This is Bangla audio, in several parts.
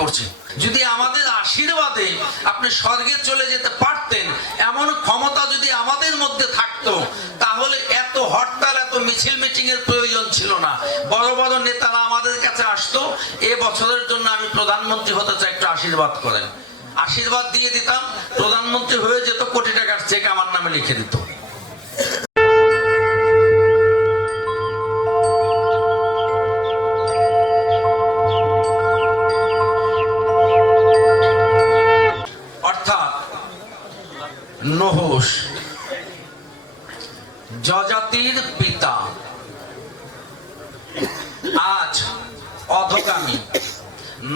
করছে যদি আমাদের আশীর্বাদে আপনি স্বর্গে চলে যেতে পারতেন, এমন ক্ষমতা যদি আমাদের মধ্যে থাকতো, তাহলে এত হরতাল, এত মিছিল মিটিং এর প্রয়োজন ছিল না। বড় বড় নেতারা আমাদের কাছে আসতো, এ বছরের জন্য আমি প্রধানমন্ত্রী হতে চাই, একটু আশীর্বাদ করেন। আশীর্বাদ দিয়ে দিতাম, প্রধানমন্ত্রী হয়ে যেত, কোটি টাকার চেক আমার নামে লিখে দিত। নহুস যজাতির পিতা। আজ অধগামী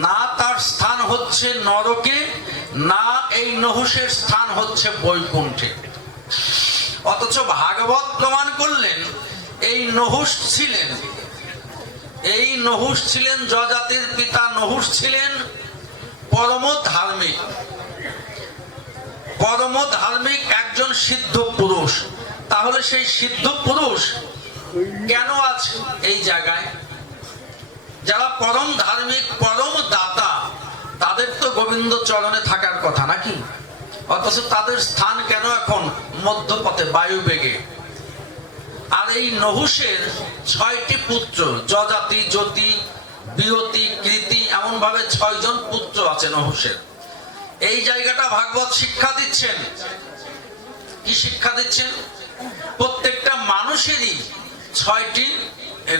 না তার স্থান হচ্ছে নরকে, না এই নহুসের স্থান হচ্ছে বৈকুণ্ঠে। অথচ ভাগবত প্রমাণ করলেন, এই নহুস ছিলেন। এই নহুস ছিলেন যজাতির পিতা নহুস ছিলেন পরম ধার্মিক। পরম ধার্মিক একজন সিদ্ধ পুরুষ। তাহলে সেই সিদ্ধ পুরুষ কেন আছে এই জায়গায়? যারা পরম ধার্মিক, পরম দাতা, তাদের তো গোবিন্দ চরণে থাকার কথা নাকি? অথচ তাদের স্থান কেন এখন মধ্যপথে, বায়ু বেগে? আর এই নহুষের ছয়টি পুত্র, যজাতি, জ্যোতি, বিয়তি, কৃতি এমন ভাবে ছয়জন পুত্র আছে নহুষের এই জায়গাটা ভাগবত শিক্ষা দিচ্ছেন। কি শিক্ষা দিচ্ছেন? প্রত্যেকটা মানুষেরই ছয়টি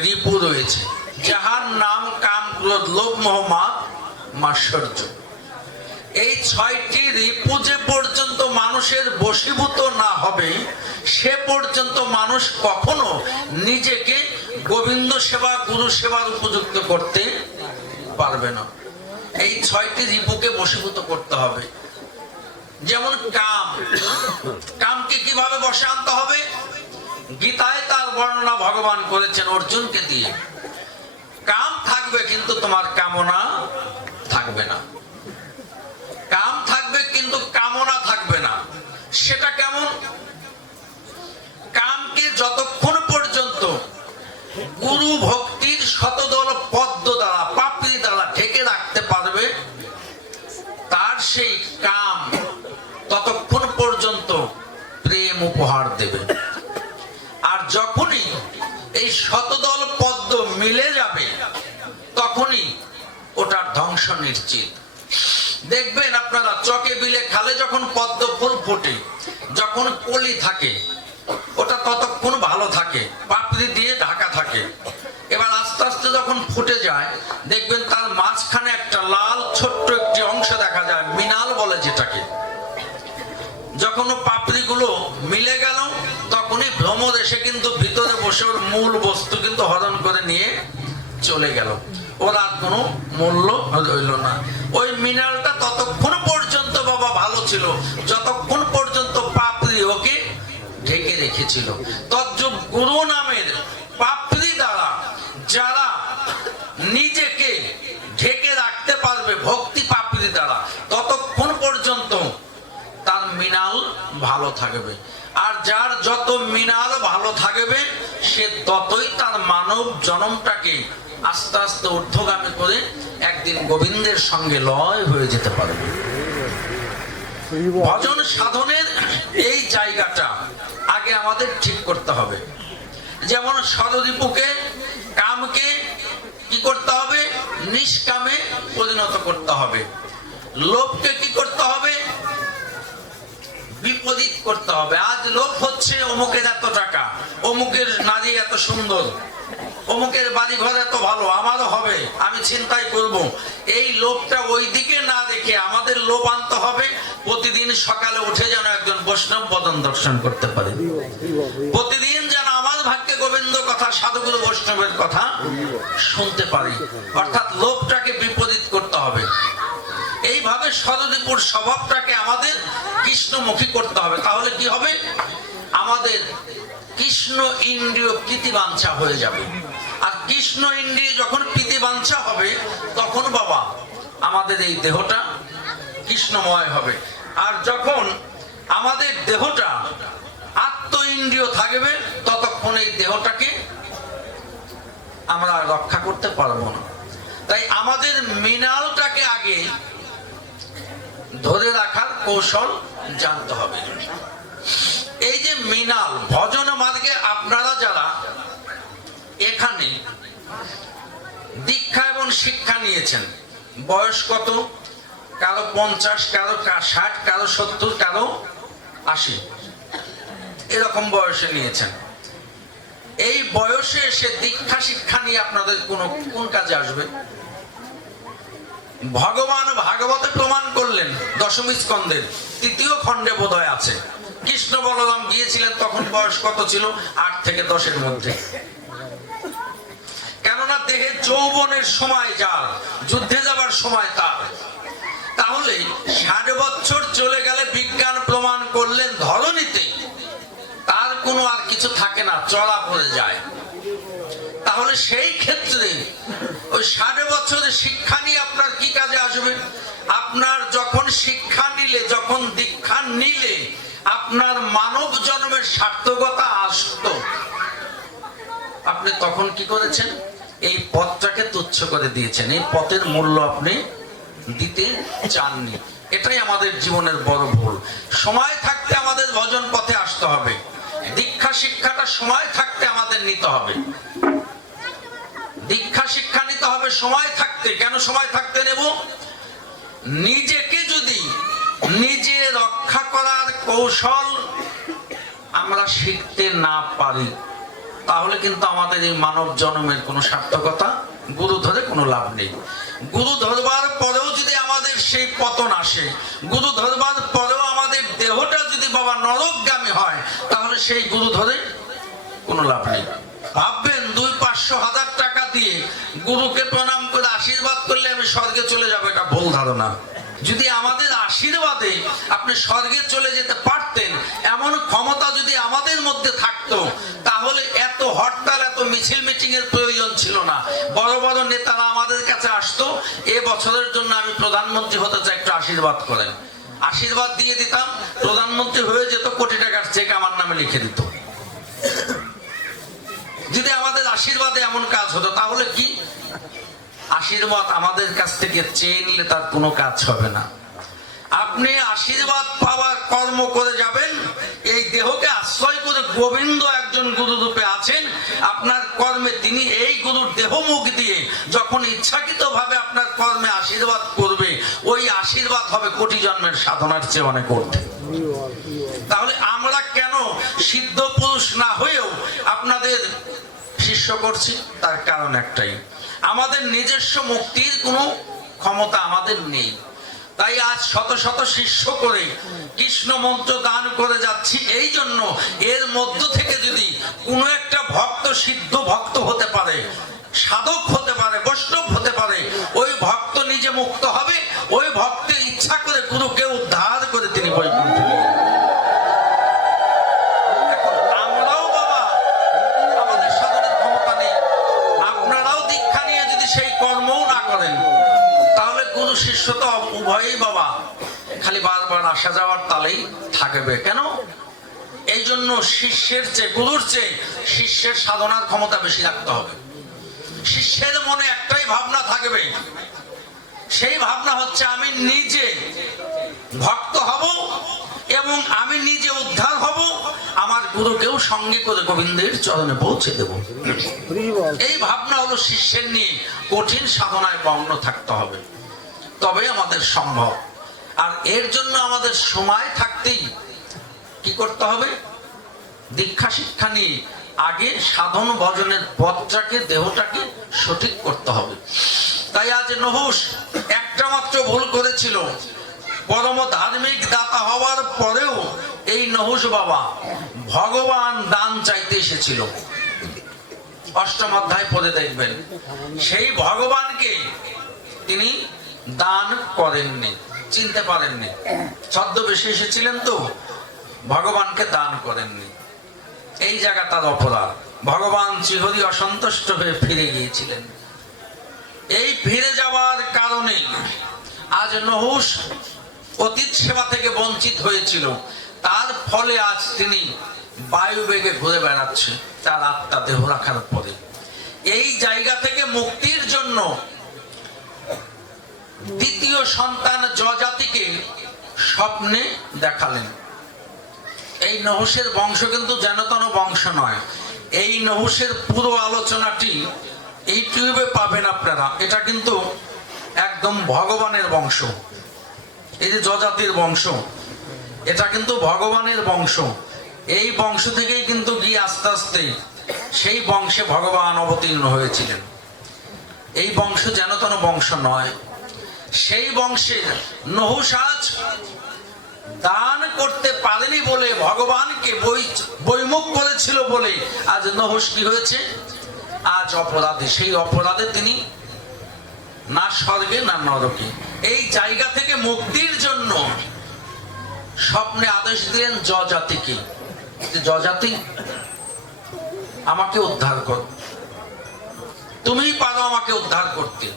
রিপু রয়েছে। যাহার নাম কাম ক্রোধ, লোভ মোহমা মাশ্বর্য এই ছয়টি রিপু যে পর্যন্ত মানুষের বশীভূত না হবে সে পর্যন্ত মানুষ কখনো নিজেকে গোবিন্দ সেবা, গুরু সেবার উপযুক্ত করতে পারবে না। এই ছয়টি রিপুকে বশীভূত করতে হবে। যেমন কাম। কামকে কীভাবে বসে আনতে হবে? গীতায় তার বর্ণনা ভগবান করেছেন অর্জুনকে দিয়ে। কাম থাকবে কিন্তু তোমার কামনা থাকবে না। কাম থাকবে কিন্তু কামনা থাকবে না। সেটা কেমন? কামকে যতক্ষণ পর্যন্ত গুরু ভক্তির শতদল পদ্ম দ্বারা পাপড়ি দ্বারা ঢেকে রাখতে পারবে তার সেই কাম ততক্ষণ পর্যন্ত প্রেম উপহার দেবে আর যখনই এই শতদল পদ্ম মিলে যাবে তখনই ওটার ধ্বংস নিশ্চিত দেখবেন আপনারা চকে বিলে খালে যখন পদ্ম ফুল ফোটে, যখন কলি থাকে, ওটা ততক্ষণ ভালো থাকে পাপড়ি দিয়ে ঢাকা থাকে। এবার আস্তে আস্তে যখন ফুটে যায়, দেখবেন তার মাঝখানে একটা লাল ছোট্ট একটি অংশ দেখা যায় মিনাল বলে যেটাকে। যখন পাপড়িগুলো মিলে গেল, তখনই ভ্রমর এসে কিন্তু ভিতরে বসে ওর মূল বস্তু কিন্তু হরণ করে নিয়ে চলে গেল। ওর আর কোনো মূল্য রইল না। ওই মিনালটা ততক্ষণ ছিল যতক্ষণ পর্যন্ত পাপড়ি ওকে ঢেকে রেখেছিল। তজ্জব গুরু নামের পাপড়ি দ্বারা যারা নিজেকে ঢেকে রাখতে পারবে ভক্তি পাপড়ি দ্বারা, ততক্ষণ পর্যন্ত তার মিনাল ভালো থাকবে। আর যার যত মিনাল ভালো থাকবে, সে ততই তার মানব জনমটাকে আস্তে আস্তে ঊর্ধ্বগামী করে একদিন গোবিন্দের সঙ্গে লয় হয়ে যেতে পারবে। ভজন সাধনের এই জায়গাটা আগে আমাদের ঠিক করতে হবে। যেমন সরদীপুকে কামকে কি করতে হবে? নিষ্কামে পরিণত করতে হবে। লোভকে কি করতে হবে? বিপরীত করতে হবে। আজ লোভ হচ্ছে অমুকের এত টাকা, অমুকের নারী এত সুন্দর। অমুকের বাড়ি ঘর এত ভালো, আমারও হবে, আমি চিন্তাই করব। এই লোভটা ওই দিকে না দেখে আমাদের লোভ আনতে হবে, প্রতিদিন সকালে উঠে যেন একজন বৈষ্ণব বদন দর্শন করতে পারে। প্রতিদিন যেন আমার ভাগ্যে গোবিন্দ কথা, সাধুগুরু বৈষ্ণবের কথা শুনতে পারি। অর্থাৎ লোভটাকে বিপরীত করতে হবে। এইভাবে সরদীপুর স্বভাবটাকে আমাদের কৃষ্ণমুখী করতে হবে। তাহলে কি হবে? আমাদের কৃষ্ণ ইন্দ্রিয় কৃতিবাঞ্ছা হয়ে যাবে। আর কৃষ্ণ ইন্দ্রিয় যখন প্রীতিবাঞ্ছা হবে, তখন বাবা, আমাদের এই দেহটা কৃষ্ণময় হবে। আর যখন আমাদের দেহটা আত্ম ইন্দ্রিয় থাকবে, ততক্ষণ এই দেহটাকে আমরা রক্ষা করতে পারব না। তাই আমাদের মিনালটাকে আগে ধরে রাখার কৌশল জানতে হবে। এই যে মিনাল ভজন মার্গে আপনারা যারা এখানে এবং শিক্ষা নিয়েছেন? বয়স কত? কারও পঞ্চাশ, কারও ষাট, কারও সত্তর, কারও আশি। এরকম বয়সে নিয়েছেন। এই বয়সে এসে দীক্ষা শিক্ষা নিয়ে আপনাদের কোন কোন কাজে আসবে? ভগবান ভাগবতে প্রমাণ করলেন দশম স্কন্ধের তৃতীয় খণ্ডে বোধহয় আছে। কৃষ্ণ বলরাম গিয়েছিলেন তখন বয়স কত ছিল? আট থেকে দশের মধ্যে। কেননা দেহে যৌবনের সময় যার, যুদ্ধে যাবার সময় তার। তাহলে ষাট বছর চলে গেলে বিজ্ঞান প্রমাণ করলেন ধরনীতে তার কোনো আর কিছু থাকে না, চড়া পড়ে যায়। তাহলে সেই ক্ষেত্রে ওই ষাট বছরের শিক্ষা নিয়ে আপনার কি কাজে আসবে? আপনার যখন শিক্ষা নিলে, যখন দীক্ষা নিলে, আপনার মানব জন্মের সার্থকতা আসতো। আপনি তখন কি করেছেন? এই পথটাকে তুচ্ছ করে দিয়েছেন। এই পথের মূল্য আপনি দিতে চাননি। এটাই আমাদের জীবনের বড় ভুল। সময় থাকতে আমাদের ভজন পথে আসতে হবে। দীক্ষা শিক্ষাটা সময় থাকতে আমাদের নিতে হবে। দীক্ষা শিক্ষা নিতে হবে সময় থাকতে। কেন সময় থাকতে নেব? নিজেকে যদি নিজে রক্ষা করার কৌশল আমরা শিখতে না পারি তাহলে কিন্তু আমাদের এই মানব জন্মের কোনো সার্থকতা, গুরু ধরে কোনো লাভ নেই। গুরু ধরবার পরেও যদি আমাদের সেই পতন আসে, গুরু ধরবার পরেও আমাদের দেহটা যদি বাবা নরকগামী হয়, তাহলে সেই গুরু ধরে কোনো লাভ নেই। ভাববেন, দুই পাঁচশো হাজার টাকা দিয়ে গুরুকে প্রণাম করে আশীর্বাদ করলে আমি স্বর্গে চলে যাব, এটা ভুল ধারণা। যদি আমাদের আশীর্বাদে আপনি স্বর্গে চলে যেতে পারতেন এমন ক্ষমতা যদি আমাদের মধ্যে থাকতো তাহলে এত হরতাল এত মিছিল মিটিং এর প্রয়োজন ছিল না বড় বড় নেতারা আমাদের কাছে আসতো এ বছরের জন্য আমি প্রধানমন্ত্রী হতে চাই, একটু আশীর্বাদ করেন। আশীর্বাদ দিয়ে দিতাম, প্রধানমন্ত্রী হয়ে যেত কোটি টাকার চেক আমার নামে লিখে দিত। যদি আমাদের আশীর্বাদে এমন কাজ হতো, তাহলে কি? আশীর্বাদ আমাদের কাছ থেকে চেয়ে নিলে তার কোনো কাজ হবে না। আপনি আশীর্বাদ পাওয়ার কর্ম করে যাবেন। এই দেহকে আশ্রয় করে গোবিন্দ একজন গুরুরূপে আছেন। আপনার কর্মে তিনি এই গুরুর দেহ মুখ দিয়ে যখন ইচ্ছাকৃত ভাবে আপনার কর্মে আশীর্বাদ করবে, ওই আশীর্বাদ হবে কোটি জন্মের সাধনার চেয়ে অনেক ঊর্ধ্বে তাহলে আমরা কেন সিদ্ধ পুরুষ না হয়েও আপনাদের শিষ্য করছি? তার কারণ একটাই। আমাদের নিজস্ব মুক্তির কোনো ক্ষমতা আমাদের নেই। তাই আজ শত শত শিষ্য করে কৃষ্ণ মন্ত্র দান করে যাচ্ছি। এই জন্য এর মধ্য থেকে যদি কোনো একটা ভক্ত সিদ্ধ ভক্ত হতে পারে, সাধক হতে পারে, বৈষ্ণব হতে পারে, ওই ভক্ত নিজে মুক্ত হবে, ওই ভক্তের ইচ্ছা করে গুরুকে উদ্ধার করে তিনি বৈকুণ্ঠে উভয়ই বাবা, খালি বারবার আসা যাওয়ার তালেই থাকবে। কেন? এই জন্য শিষ্যের চেয়ে, গুরুর চেয়ে শিষ্যের সাধনার ক্ষমতা বেশি রাখতে হবে। শিষ্যের মনে একটাই ভাবনা থাকবে। সেই ভাবনা হচ্ছে, আমি নিজে ভক্ত হব এবং আমি নিজে উদ্ধার হব, আমার গুরুকেও সঙ্গে করে গোবিন্দের চরণে পৌঁছে দেব। এই ভাবনা হলো শিষ্যের নিয়ে কঠিন সাধনায় মগ্ন থাকতে হবে। তবে আমাদের সম্ভব। আর এর জন্য আমাদের সময় থাকতেই কি করতে হবে? দীক্ষা শিক্ষা নিয়ে আগে সাধন ভজনের পথটাকে, দেহটাকে সঠিক করতে হবে। তাই আজ নহুস একটা মাত্র ভুল করেছিল। পরম ধার্মিক দাতা হওয়ার পরেও এই নহুস বাবা ভগবান দান চাইতে এসেছিল। অষ্টম অধ্যায় পরে দেখবেন। সেই ভগবানকে তিনি দান করেননি চিনতে পারেননি। ছদ্মবেশে এসেছিলেন তো ভগবানকে দান করেননি। এই জায়গা তার অপরাধ। ভগবান চিহরি অসন্তুষ্ট হয়ে ফিরে গিয়েছিলেন। এই ফিরে যাওয়ার কারণে আজ নহুস অতীত সেবা থেকে বঞ্চিত হয়েছিল। তার ফলে আজ তিনি বায়ু বেগে ঘুরে বেড়াচ্ছে তার আত্মা দেহ রাখার পরে। এই জায়গা থেকে মুক্তির জন্য দ্বিতীয় সন্তান যজাতিকে স্বপ্নে দেখালেন। এই নহুষের বংশ কিন্তু যেনতন বংশ নয়, এই নহুষের পুরো আলোচনাটি ইউটিউবে পাবেন আপনারা। এটা কিন্তু একদম ভগবানের বংশ। এই যে যজাতির বংশ, এটা কিন্তু ভগবানের বংশ। এই বংশ থেকেই কিন্তু গিয়ে আস্তে আস্তে সেই বংশে ভগবান অবতীর্ণ হয়েছিলেন। এই বংশ যেনতন বংশ নয় সেই বংশের নহুসাজ দান করতে পারেনি বলে ভগবানকে বৈমুখ করেছিল বলে আজ নহুস কি হয়েছে? আজ অপরাধী, সেই অপরাধে তিনি না স্বর্গে, না নরকে। এই জায়গা থেকে মুক্তির জন্য স্বপ্নে আদেশ দিলেন জজাতিকে জজাতি আমাকে উদ্ধার কর। তুমি পারো আমাকে উদ্ধার করতে।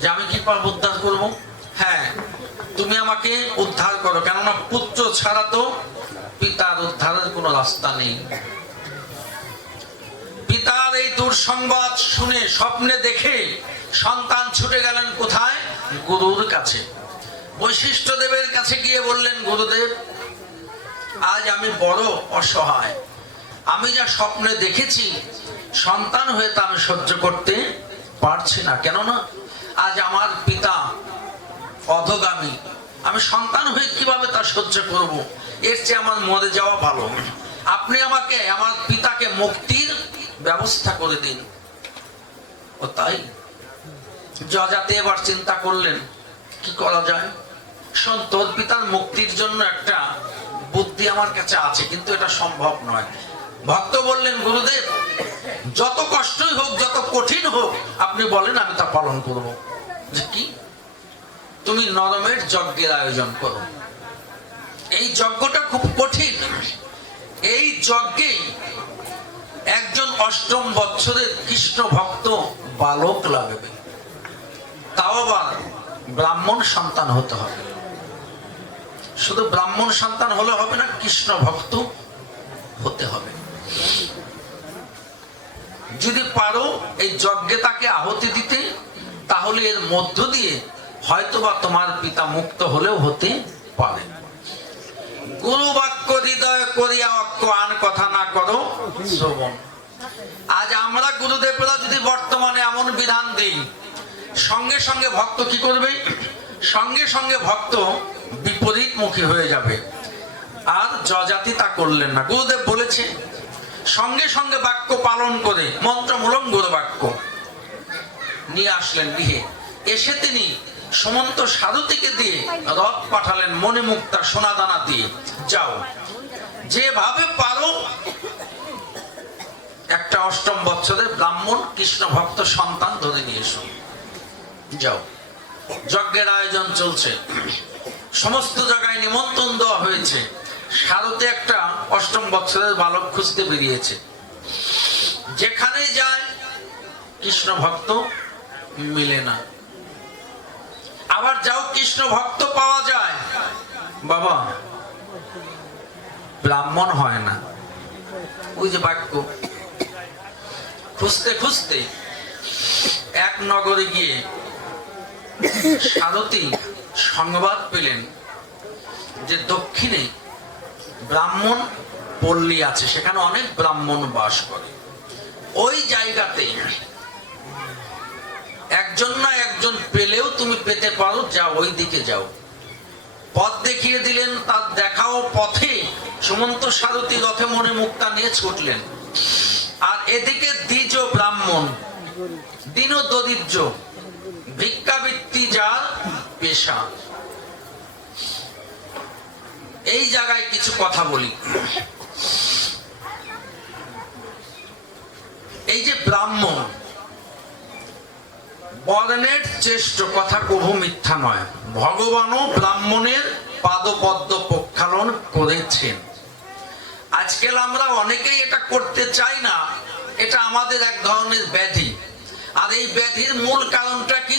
যে আমি কি পারব উদ্ধার করব? হ্যাঁ তুমি আমাকে উদ্ধার করো, কেননা পুত্র ছাড়া তো পিতার উদ্ধারের কোনো রাস্তা নেই। পিতার এই দুঃসংবাদ শুনে, স্বপ্নে দেখে সন্তান ছুটে গেলেন কোথায়? গুরুর কাছে। বৈশিষ্ট্য দেবের কাছে গিয়ে বললেন, গুরুদেব, আজ আমি বড় অসহায়। আমি যা স্বপ্নে দেখেছি, সন্তান হয়ে তা আমি সহ্য করতে পারছি না। কেননা আজ আমার পিতা অধগামী। আমি সন্তান হয়ে কীভাবে তা সহ্য করব? এর চেয়ে আমার মরে যাওয়া ভালো। আপনি আমাকে, আমার পিতাকে মুক্তির ব্যবস্থা করে দিন। ও তাই? যজাতে এবার চিন্তা করলেন, কি করা যায়? শোন, তোর পিতার মুক্তির জন্য একটা বুদ্ধি আমার কাছে আছে, কিন্তু এটা সম্ভব নয়। ভক্ত বললেন, গুরুদেব, যত কষ্টই হোক, যত কঠিন হোক, আপনি বলেন, আমি তা পালন করব। যে কি? তুমি নরমের যজ্ঞের আয়োজন করো। এই যজ্ঞটা খুব কঠিন। এই যজ্ঞে একজন অষ্টম বছরের কৃষ্ণ ভক্ত বালক লাগবে। তাও আবার ব্রাহ্মণ সন্তান হতে হবে। শুধু ব্রাহ্মণ সন্তান হলে হবে না, কৃষ্ণ ভক্ত হতে হবে যদি পারো এই যজ্ঞে তাকে আহতি দিতে, তাহলে এর মধ্য দিয়ে হয়তোবা তোমার পিতা মুক্ত হলেও হতে পারে। গুরু বাক্য হৃদয় করিয়া অক্ষ আন কথা না করো, শ্রবণ। আজ আমরা গুরুদেবরা যদি বর্তমানে এমন বিধান দিই, সঙ্গে সঙ্গে ভক্ত কি করবে? সঙ্গে সঙ্গে ভক্ত বিপরীত মুখী হয়ে যাবে। আর যজাতি তা করলেন না। গুরুদেব বলেছে সঙ্গে সঙ্গে বাক্য পালন করে মন্ত্রমূলক গুরু বাক্য নিয়ে আসলেন গৃহে এসে তিনি সমন্ত সাধুতিকে দিয়ে রথ পাঠালেন মনে মুক্তা সোনাদানা দিয়ে। যাও, যেভাবে পারো। একটা অষ্টম বছরের ব্রাহ্মণ কৃষ্ণ ভক্ত সন্তান ধরে নিয়ে এসো। যাও, যজ্ঞের আয়োজন চলছে। সমস্ত জায়গায় নিমন্ত্রণ দেওয়া হয়েছে। সারতে একটা অষ্টম বৎসরের বালক খুঁজতে বেরিয়েছে। যেখানে যায়, কৃষ্ণ ভক্ত মিলে না। আবার যাও কৃষ্ণ ভক্ত পাওয়া যায়, বাবা, ব্রাহ্মণ হয় না। ওই যে বাক্য, খুঁজতে খুঁজতে এক নগরে গিয়ে সারথী সংবাদ পেলেন যে দক্ষিণে ব্রাহ্মণ পল্লী আছে, সেখানে অনেক ব্রাহ্মণ বাস করে। ওই জায়গাতে একজন না একজন পেলেও তুমি পেতে পারো, যা ওই দিকে যাও। পথ দেখিয়ে দিলেন, তার দেখাও পথে সুমন্ত সারথী রথে মনে মুক্তা নিয়ে ছুটলেন। আর এদিকে দ্বিজ ব্রাহ্মণ দিন দরিদ্র ভিক্ষাবৃত্তি যার পেশা। এই জায়গায় কিছু কথা বলি। এই যে ব্রাহ্মণ, বর্ণের চেষ্ট কথা কভু মিথ্যা নয়। ভগবানও ব্রাহ্মণের পাদপদ্ম প্রক্ষালন করেছেন। আজকাল আমরা অনেকেই এটা করতে চাই না, এটা আমাদের এক ধরনের ব্যাধি। আর এই ব্যাধির মূল কারণটা কি?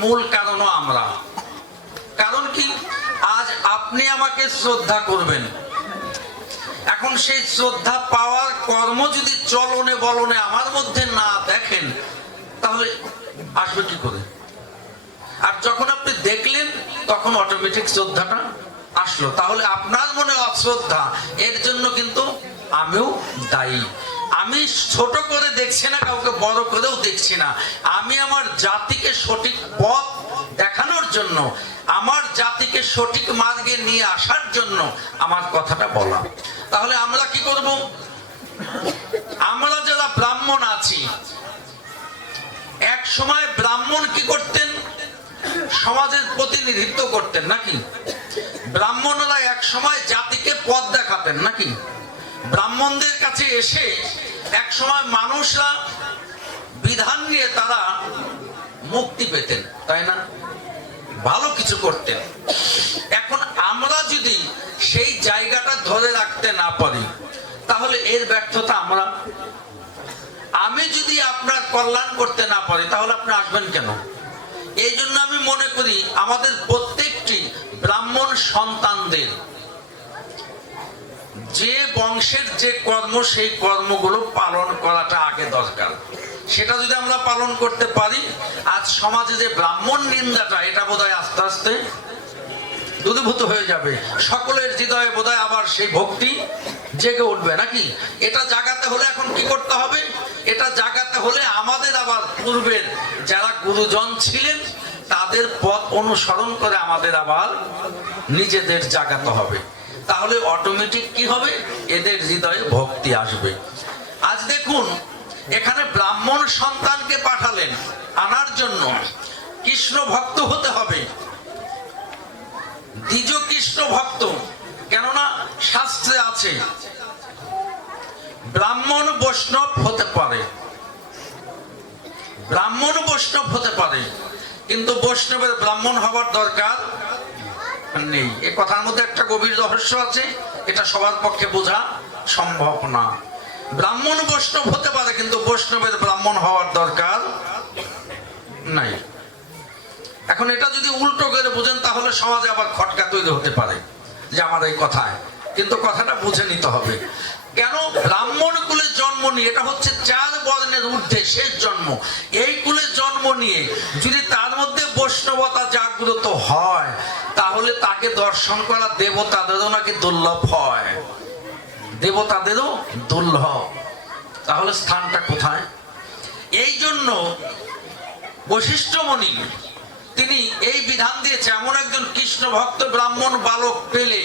মূল কারণও আমরা। কারণ কি? আজ আপনি আমাকে শ্রদ্ধা করবেন। এখন সেই শ্রদ্ধা পাওয়ার কর্ম যদি চলনে বলনে আমার মধ্যে না দেখেন, তাহলে আসবে কি করে? আর যখন আপনি দেখলেন, তখন অটোমেটিক শ্রদ্ধাটা আসলো। তাহলে আপনার মনে অশ্রদ্ধা, এর জন্য কিন্তু আমিও দায়ী। আমি ছোট করে দেখছি না, কাউকে বড় করেও দেখছি না। আমি আমার জাতিকে সঠিক পথ দেখানোর জন্য, আমার জাতিকে সঠিক মার্গে নিয়ে আসার জন্য আমার কথাটা বলা। তাহলে আমরা কি করব? আমরা যারা ব্রাহ্মণ আছি এক সময় ব্রাহ্মণ কি করতেন? সমাজের প্রতিনিধিত্ব করতেন নাকি? ব্রাহ্মণরা এক সময় জাতিকে পথ দেখাতেন নাকি? ব্রাহ্মণদের কাছে এসে এক সময় মানুষরা বিধান নিয়ে তারা মুক্তি পেতেন, তাই না? ভালো কিছু করতেন। এখন আমরা যদি সেই জায়গাটা ধরে রাখতে না পারি, তাহলে এর ব্যর্থতা আমরা। আমি যদি আপনার কল্যাণ করতে না পারি, তাহলে আপনি আসবেন কেন? এই জন্য আমি মনে করি আমাদের প্রত্যেকটি ব্রাহ্মণ সন্তানদের যে বংশের যে কর্ম, সেই কর্মগুলো পালন করাটা আগে দরকার। সেটা যদি আমরা পালন করতে পারি, আজ সমাজে যে ব্রাহ্মণ নিন্দাটা, এটা বোধহয় আস্তে আস্তে দূরীভূত হয়ে যাবে। সকলের হৃদয়ে বোধহয় আবার সেই ভক্তি জেগে উঠবে, নাকি? এটা জাগাতে হলে এখন কি করতে হবে? এটা জাগাতে হলে আমাদের আবার পূর্বের যারা গুরুজন ছিলেন, তাদের পথ অনুসরণ করে আমাদের আবার নিজেদের জাগাতে হবে। তাহলে অটোমেটিক কি হবে? এদের হৃদয়ে ভক্তি আসবে। আজ দেখুন এখানে ব্রাহ্মণ সন্তানকে পাঠালেন, আনার জন্য। কৃষ্ণ ভক্ত হতে হবে। দ্বিজ কৃষ্ণ ভক্ত, কেননা শাস্ত্রে আছে, ব্রাহ্মণ বৈষ্ণব হতে পারে। ব্রাহ্মণ বৈষ্ণব হতে পারে, কিন্তু বৈষ্ণবের ব্রাহ্মণ হবার দরকার নেই। এ কথার মধ্যে একটা গভীর রহস্য আছে, এটা সবার পক্ষে বোঝা সম্ভব না। ব্রাহ্মণ বৈষ্ণব হতে পারে, কিন্তু বৈষ্ণবের ব্রাহ্মণ হওয়ার দরকার নাই। এখন এটা যদি উল্টো করে বুঝেন, তাহলে সমাজে আবার খটকা তৈরি হতে পারে, যে আমার এই কথায়। কিন্তু কথাটা বুঝে নিতে হবে। কেন ব্রাহ্মণ কুলে জন্ম নিয়ে, এটা হচ্ছে চার বর্ণের ঊর্ধ্বে শেষ জন্ম। এই কুলে জন্ম নিয়ে যদি তার মধ্যে বৈষ্ণবতা জাগ্রত হয়, তাহলে তাকে দর্শন করা দেবতাদেরও নাকি দুর্লভ হয়। দেবতাদেরও দুর্লভ তাহলে স্থানটা কোথায়? এই জন্য বৈশিষ্ট্যমণি তিনি এই বিধান দিয়েছে, এমন একজন কৃষ্ণ ভক্ত, ব্রাহ্মণ বালক পেলে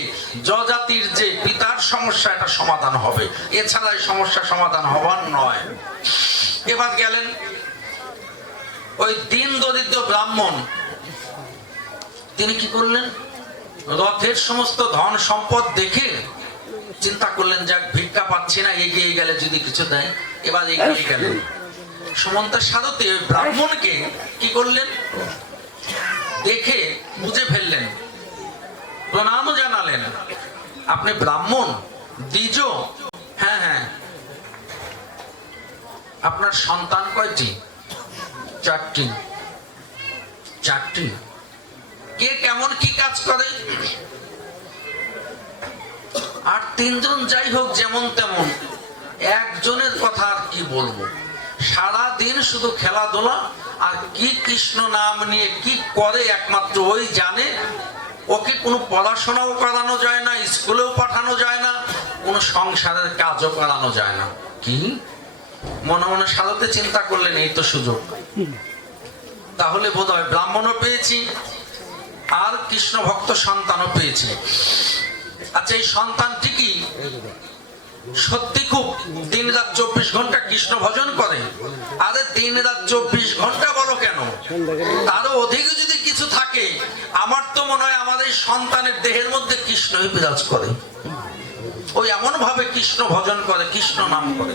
যজাতির যে পিতার সমস্যা, এটা সমাধান হবে। এছাড়া এই সমস্যা সমাধান হবার নয়। এবার গেলেন, ওই দিন দরিদ্র ব্রাহ্মণ, তিনি কি করলেন? রথের সমস্ত ধন সম্পদ দেখে চিন্তা করলেন, যাক, ভিক্ষা পাচ্ছি না, এগিয়ে গেলে যদি কিছু দেয়, এবার এগিয়ে গেলেন সুমন্তের সারথী ওই ব্রাহ্মণকে কি করলেন? দেখে বুঝে ফেললেন। প্রণাম জানালেন। আপনি ব্রাহ্মণ? দ্বিজ? হ্যাঁ হ্যাঁ। আপনার সন্তান কয়টি? চারটি। চারটি? কে কেমন কি কাজ করে? আর তিনজন যাই হোক যেমন তেমন, একজনের কথা আর কি বলব? সারা দিন শুধু খেলাধুলা আর কি কৃষ্ণ নাম নিয়ে কি করে একমাত্র ওই জানে? ওকে কোনো পড়াশোনাও করানো যায় না, স্কুলেও পাঠানো যায় না, কোনো সংসারের কাজও করানো যায় না। কি? মনে মনে সারাতে চিন্তা করলেন, এই তো সুযোগ। তাহলে বোধ হয় ব্রাহ্মণও পেয়েছি, আর কৃষ্ণ ভক্ত সন্তানও পেয়েছি। আচ্ছা এই সন্তানটি কি সত্যি খুব দিন রাত চব্বিশ ঘণ্টা কৃষ্ণ ভজন করে? আরে দিন রাত চব্বিশ ঘণ্টা বলো কেন? তারও অধিক যদি কিছু থাকে, আমার তো মনে হয় আমাদের সন্তানের দেহের মধ্যে কৃষ্ণই বিরাজ করে। ও এমন ভাবে কৃষ্ণ ভজন করে, কৃষ্ণ নাম করে।